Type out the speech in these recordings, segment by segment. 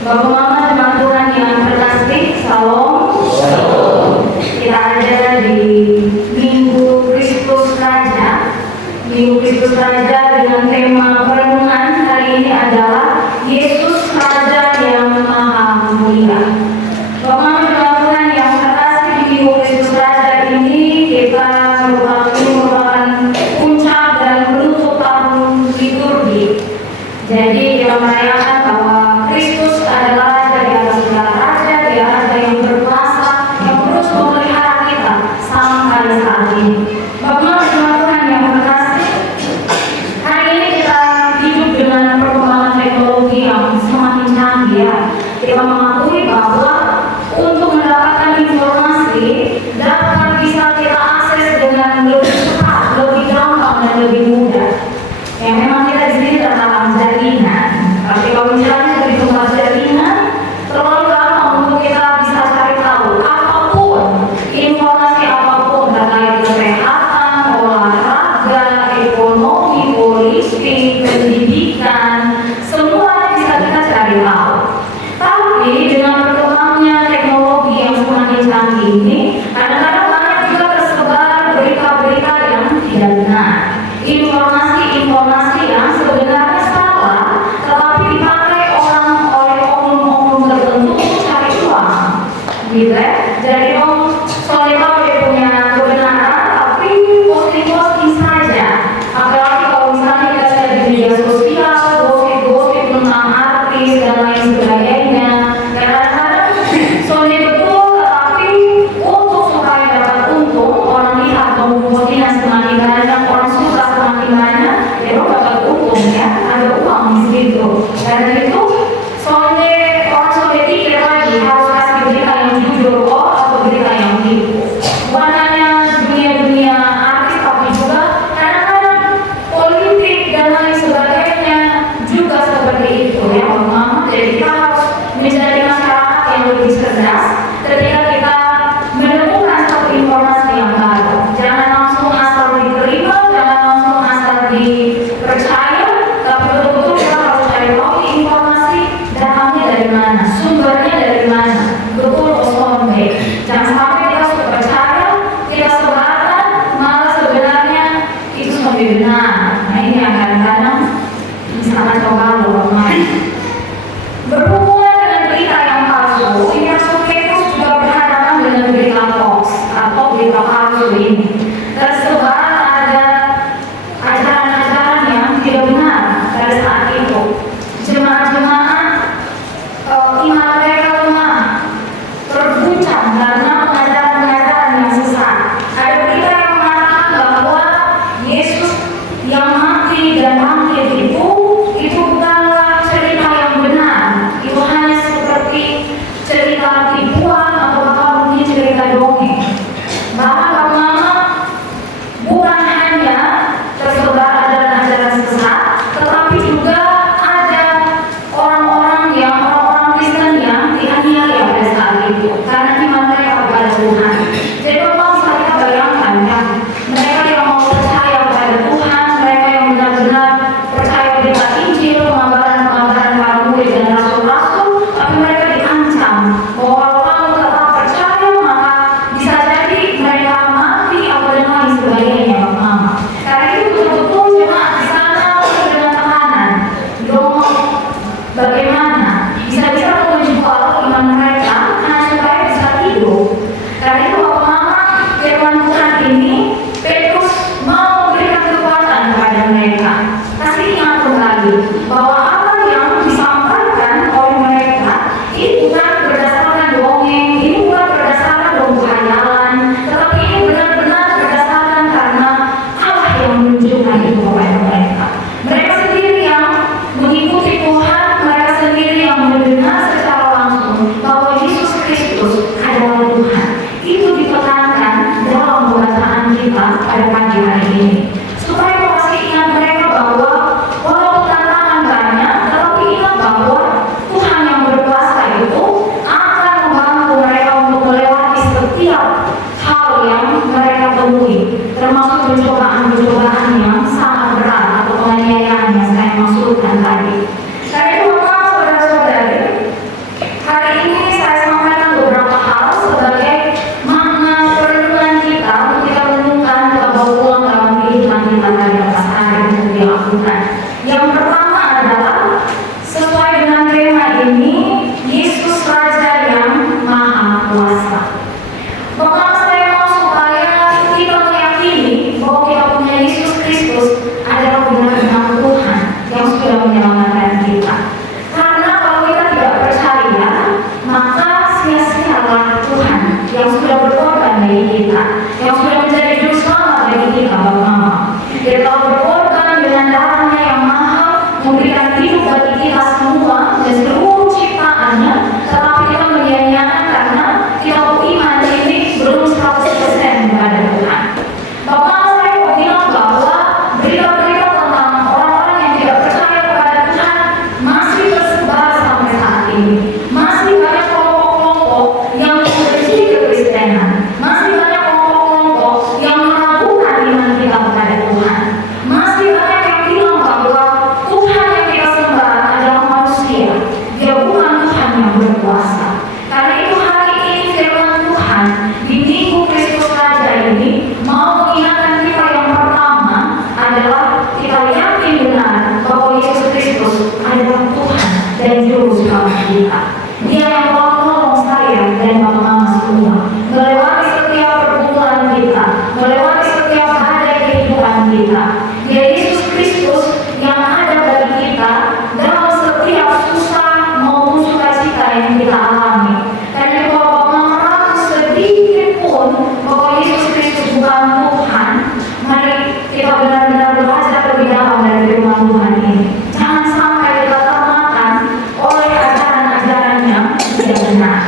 Bapak Mama teman Tuhan yang terkasih, Salam. Kita ada di Minggu Kristus Raja. Minggu Kristus Raja dengan tema perenungan hari ini adalah Yesus Raja yang Maha Mulia. Bapak Mama teman Tuhan yang terkasih, di Minggu Kristus Raja ini kita merupakan puncak dan penutup tahun liturgi. Jadi kita merayakan bahwa Kristus adalah Raja di atas segala raja, Dia Raja yang berkuasa, yang terus memelihara kita sampai saat ini. Bapak Tuhan yang terkasih, hari ini kita hidup dengan perkembangan teknologi yang semakin canggih ya. Kita mengakui bahwa untuk mendapatkan informasi dapat bisa kita akses dengan lebih cepat, lebih gampang dan lebih mudah. Ya memang kita di sini terhalang jaringan. Tapi kalau misalnya di tempat jaringan terlalu gampang untuk kita bisa cari tahu apapun, informasi apapun terkait kesehatan, olahraga, ekonomi, politik, pendidikan, semua bisa kita cari tahu. Tapi ini. Masih banyak kelompok-kelompok yang membenci kekristenan. Masih banyak kelompok-kelompok yang meragukan iman kita kepada Tuhan. Masih banyak yang bilang bahwa Tuhan yang kita sembah adalah manusia. Dia bukan Tuhan yang berkuasa. Karena itu hari ini firman Tuhan di Minggu Kristus Raja ini mau mengingatkan kita yang pertama adalah kita yakin benar bahwa Yesus Kristus adalah Tuhan dan Juru Selamat kita. Dia yang telah menolong saya dan mama semua melewati setiap pergumulan kita, melewati setiap badai kehidupan kita. Dia Yesus Kristus yang ada bagi kita dalam setiap susah maupun sukacita yang kita alami. Dan kalau mama ragu sedikit pun bahwa Yesus Kristus bukan Tuhan, mari kita benar-benar belajar lebih dalam dari firman Tuhan ini. Jangan sampai kita termakan oleh ajaran-ajaran yang tidak benar.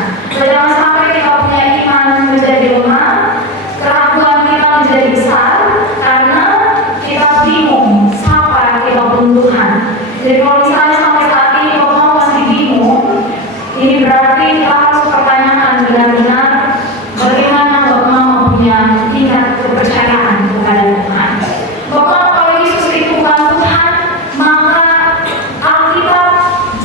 Jangan sampai kita punya iman menjadi lemah, keraguan kita menjadi besar karena kita bingung siapa kita pun Tuhan. Jadi kalau misalnya sampai saat ini Bapak masih bingung, ini berarti kita harus pertanyakan benar-benar bagaimana Bapak punya tingkat kepercayaan kepada Tuhan. Bapak kalau Yesus itu bukan Tuhan, maka Alkitab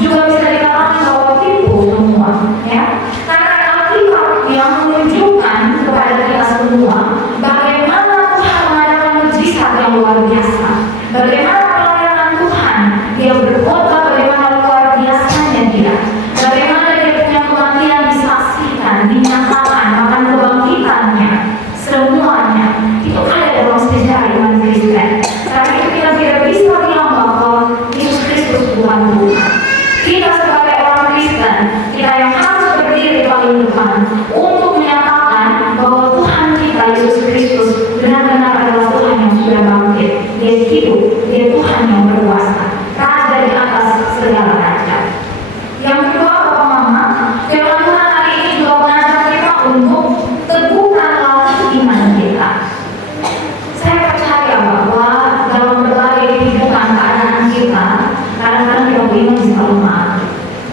juga bisa dikatakan bahwa tipu semua, ya. Karena Alkitab yang menunjukkan kepada kita semua bagaimana Tuhan mengadakan mujizat yang luar biasa, bagaimana pelayanan Tuhan, Dia berkhotbah bagaimana luar biasanya Dia, bagaimana Dia punya kematian disaksikan, dinyatakan, bahkan kebangkitannya, semuanya itu ada dalam sejarah iman Kristen. Karena itu kita tidak bisa bilang bahwa Yesus Kristus bukan Tuhan. Kita sebagai orang Kristen, kita yang harus berdiri paling depan untuk menyatakan bahwa Tuhan kita Yesus Kristus benar-benar adalah Tuhan yang sudah bangkit. Dia hidup, Dia Tuhan yang berkuasa, Raja di atas segala raja. Yang kedua, Bapak Mama, firman Tuhan hari ini juga mengajak kita untuk teguhkan lagi iman kita. Saya percaya bahwa dalam berbagai kehidupan keadaan kita, kadang-kadang kita beriman bisa lemah.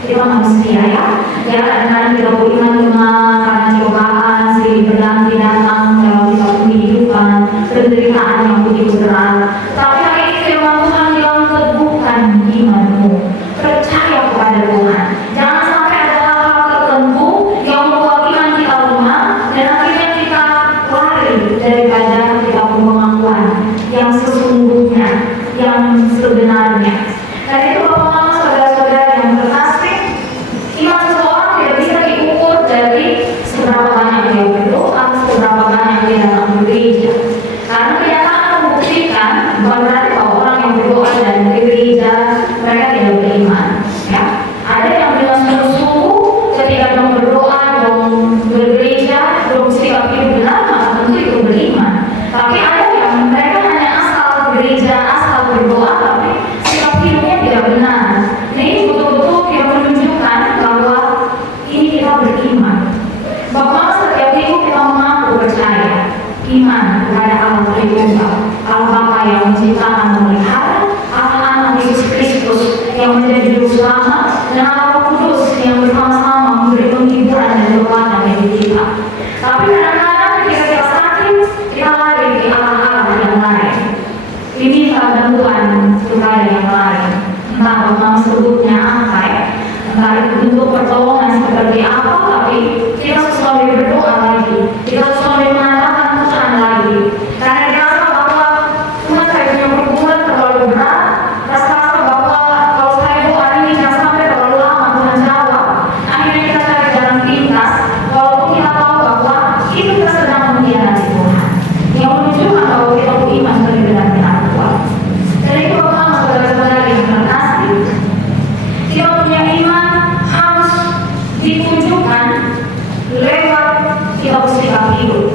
Kita manusia, ya. Ya, kadang-kadang kita beriman lemah karena cobaan silih berganti datang dalam kita kehidupan, penderitaan yang begitu berat. Tapi hari ini firman Tuhan bilang teguhkan imanmu, percaya kepada Tuhan. Jangan sampai ada hal-hal tertentu yang membuat iman kita lemah dan akhirnya kita lari daripada kita pengakuan yang sesungguhnya, yang sebenarnya. Dan itu Bapak Mama, saudara-saudara yang terkasih, iman seseorang tidak bisa diukur dari seberapa banyak dia berdoa, seberapa banyak dia datang ke gereja. Karena kenyataan membuktikan bukan berarti bahwa orang yang berdoa dan ke gereja mereka tidak beriman, ya. Ada yang bilang sungguh-sungguh ketika dong berdoa, dong bergereja, dong sikap hidup benar, maka tentu itu beriman. Tapi ada yang mereka hanya asal gereja, asal berdoa, tapi sikap hidupnya tidak benar. Nah, ini betul-betul tidak menunjukkan bahwa ini kita beriman. Bahwa setiap minggu kita mengaku percaya iman kepada Allah Tritunggal, Allah Bapa yang menciptakan memelihara, Allah Anak Yesus Kristus yang menjadi juru selamat, dan Allah Roh Kudus yang bersama-sama memberi penghiburan dan kekuatan bagi kita. Tapi kadang-kadang ketika kita sakit, kita lari ke Allah yang lain, diminta bantuan kepada yang lain. Entah Bapak sebutnya apa, ya, entah itu bentuk pertolongan seperti apa, tapi kita selalu berdoa lagi, kita selalu mengatakan Tuhan lagi. Karena dirasa bahwa Tuhan, saya punya pergumulan terlalu berat, rasa bahwa kalau saya doa ini jangan sampai terlalu lama Tuhan jawab. Akhirnya kita cari jalan pintas, walaupun kita tahu bahwa itu kita sedang mengkhianati Tuhan, yang menunjukkan bahwa kita beriman benar-benar tidak kuat. Dan itu Bapak, saudara-saudara yang terkasih, kita punya iman harus ditunjukkan lewat kita bersikap hidup.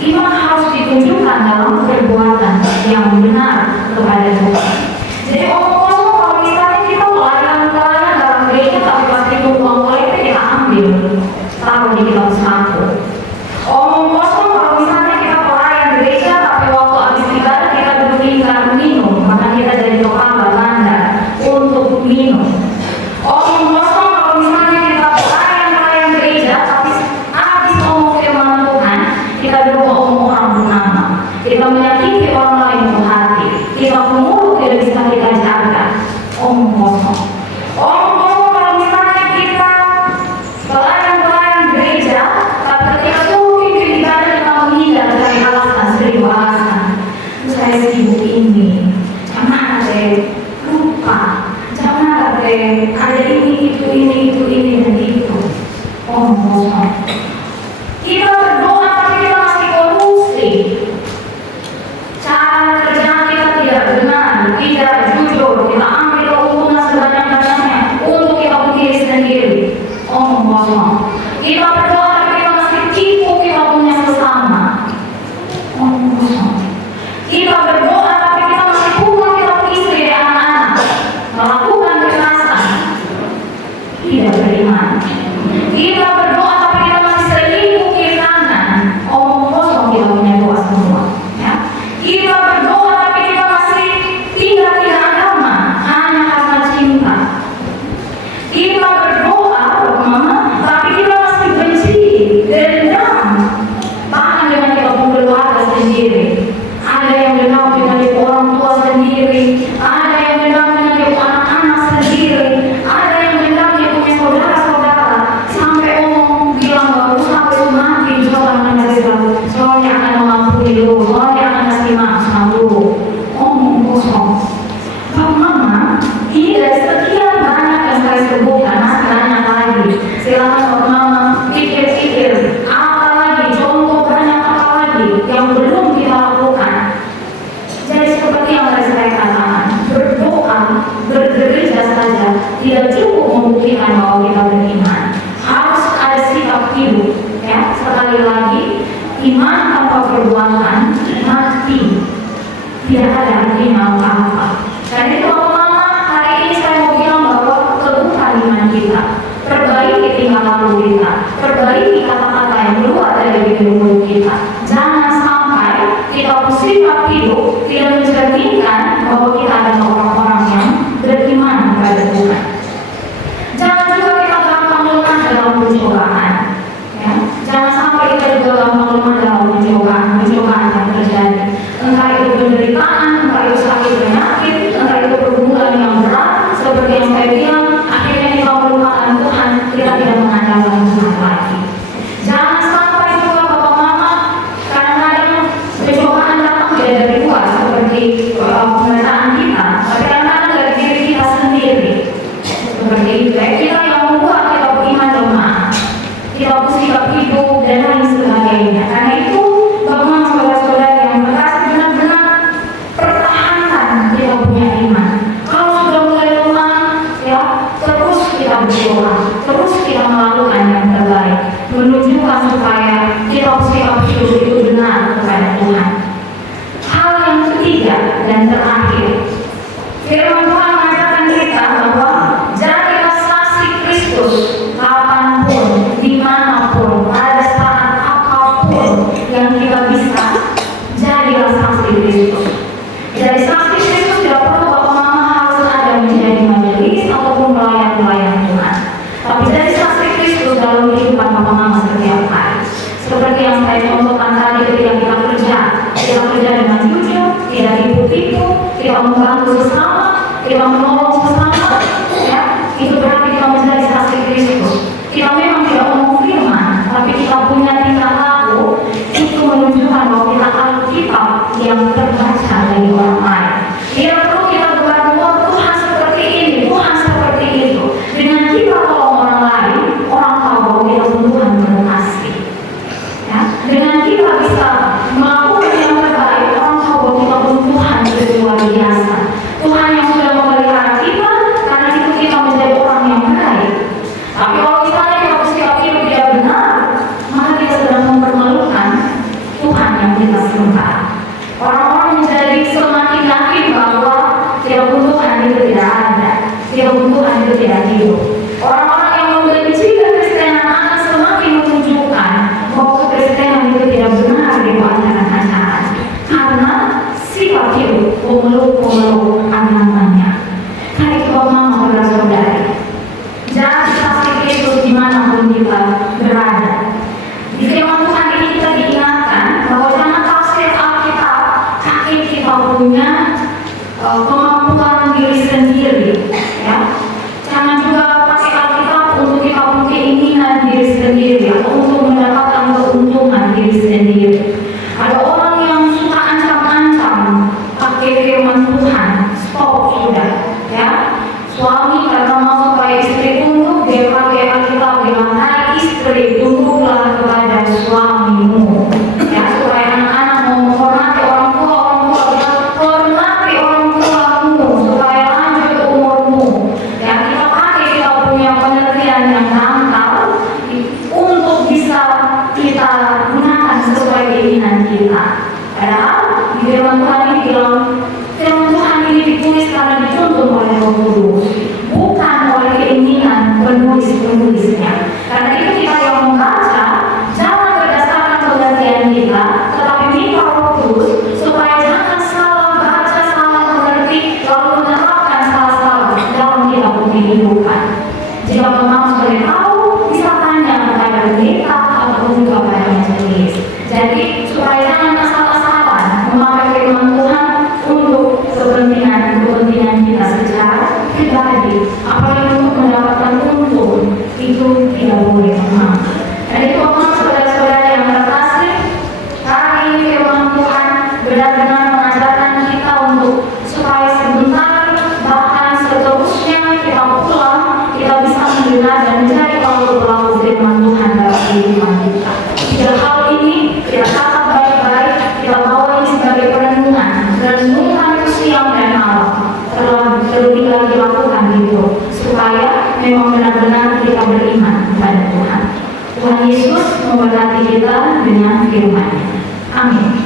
Iman harus ditunjukkan dalam perbuatan yang benar kepada Tuhan. Jadi omong kosong kalau misalnya kita pelayanan dalam gereja tapi pasti itu uang kolektif kita ambil taruh di kitab satu. Omong kosong kalau misalnya kita pelayan gereja tapi waktu habis ibadah kita duduk minum, maka kita jadi tukang belanda untuk minum. Omong kosong kalau misalnya kita pelayan gereja tapi habis ngomong firman Tuhan kita duduk ngomong orang bernama, kita menyakiti orang lain untuk hati, kita mulut tidak bisa kita jaga. Omong kosong. Omong kosong kalau misalnya kita pelayan gereja tapi ketika tuh ibadah kita menghindar dari alasan, seribu alasan. Saya sibuk ini, jangan ada lupa, jangan ada ini dan itu. Omong kosong. Kita berdoa tapi kita masih korupsi. Cara kerja kita tidak benar, tidak jujur. Kita ambil keuntungan sebanyak-banyaknya untuk kita berdiri sendiri. Omong kosong. Kita berdoa tapi kita masih tipu kita punya sesama. Omong kosong. Kita berdoa tapi kita masih pukul kita istri dan anak-anak, melakukan kekerasan. Tidak beriman. Kita berdoa tapi kita masih selingkuh kiri kanan. Omong kosong kita punya doa semua. Ya. Kita berdoa tapi kita masih tinggal di agama hanya karena cinta. Kita berdoa mama tapi kita masih benci, dendam. Bahkan dengan kita pun keluarga sendiri. Ada yang dendam dengan orang tua sendiri, ada yang dendam dengan anak-anak sendiri, ada yang dendam dengan punya saudara-saudara, sampai omong bilang baru sampai mati juga akan kasih tahu, soalnya akan mengampuni dulu, soalnya akan kasih maaf sama dulu. Omong kosong. Bang mama, ini dari sekian banyak yang saya sebutkan, masih banyak lagi. Silakan bang mama pikir-pikir, apa lagi, contoh banyak apa lagi yang belum kita lakukan. Jadi seperti yang tadi saya katakan, berdoa, bergereja saja tidak cukup membuktikan bahwa kita beriman. Harus ada sikap hidup. Ya, sekali lagi, iman tanpa perbuatan mati. Tidak ada artinya apa-apa. Dan itu mama hari ini saya mau bilang bahwa teguhkan iman kita, perbaiki tingkah laku kita, perbaiki kata-kata yang keluar dari mulut kita. Jangan sampai kita bersikap hidup tidak mencerminkan bahwa kita adalah orang-orang yang beriman kepada Tuhan. Jangan juga kita gampang lemah dalam pencobaan. Ya. Jangan sampai kita juga gampang lemah dalam pencobaan yang terjadi. Entah itu penderitaan, entah itu sakit penyakit, entah itu pergumulan yang berat, seperti yang saya bilang, akhirnya kita melupakan Tuhan, kita tidak mengandalkan Tuhan lagi. Jangan sampai juga bapak mama, kadang-kadang pencobaan datang tidak dari luar, seperti pemetaan kita, tapi kadang-kadang dari diri kita sendiri. Seperti itu, kita yang membuat kita beriman lemah, kita bersikap hidup dan lain sebagainya. Karena itu, bapak mama saudara-saudara yang berkasih benar-benar pertahankan kita punya iman. Kalau sudah mulai lemah, ya terus kita berdoa, terus kita melakukan yang terbaik, menunjukkan supaya kita bersikap hidup itu benar kepada Tuhan. Hal yang ketiga dan terakhir, firman Tuhan mengajarkan kita bahwa jadilah saksi Kristus kapanpun, dimanapun, pada saat Padahal di firman Tuhan ini bilang, firman Tuhan ini ditulis karena dituntun oleh Roh Kudus, bukan oleh keinginan penulisnya. Karena itu kita yang membaca jangan berdasarkan pengertian kita, tetapi minta Roh Kudus supaya jangan salah baca, salah mengerti, lalu menerapkan salah-salah dalam kita kehidupan. Jika memang sudah tahu, bisa tanya kepada pendeta ataupun juga pada majelis. Jadi supaya jangan salah-salah memakai firman Tuhan untuk kepentingan kita secara pribadi, apalagi untuk mendapatkan untung, itu tidak boleh memang. Dan itu memang saudara-saudara yang terkasih, hari ini firman Tuhan benar-benar mengajarkan kita untuk supaya sebentar bahkan seterusnya kita pulang, kita bisa mendengar dan mencari pelaku-pelaku firman Tuhan dalam kehidupan kita. Tiga hal ini kita catat baik-baik, kita bawa ini sebagai perenungan itu siang dan malam terlebih lagi lakukan gitu, supaya memang benar-benar kita beriman kepada Tuhan. Tuhan Yesus memberkati kita dengan firman-Nya. Amin.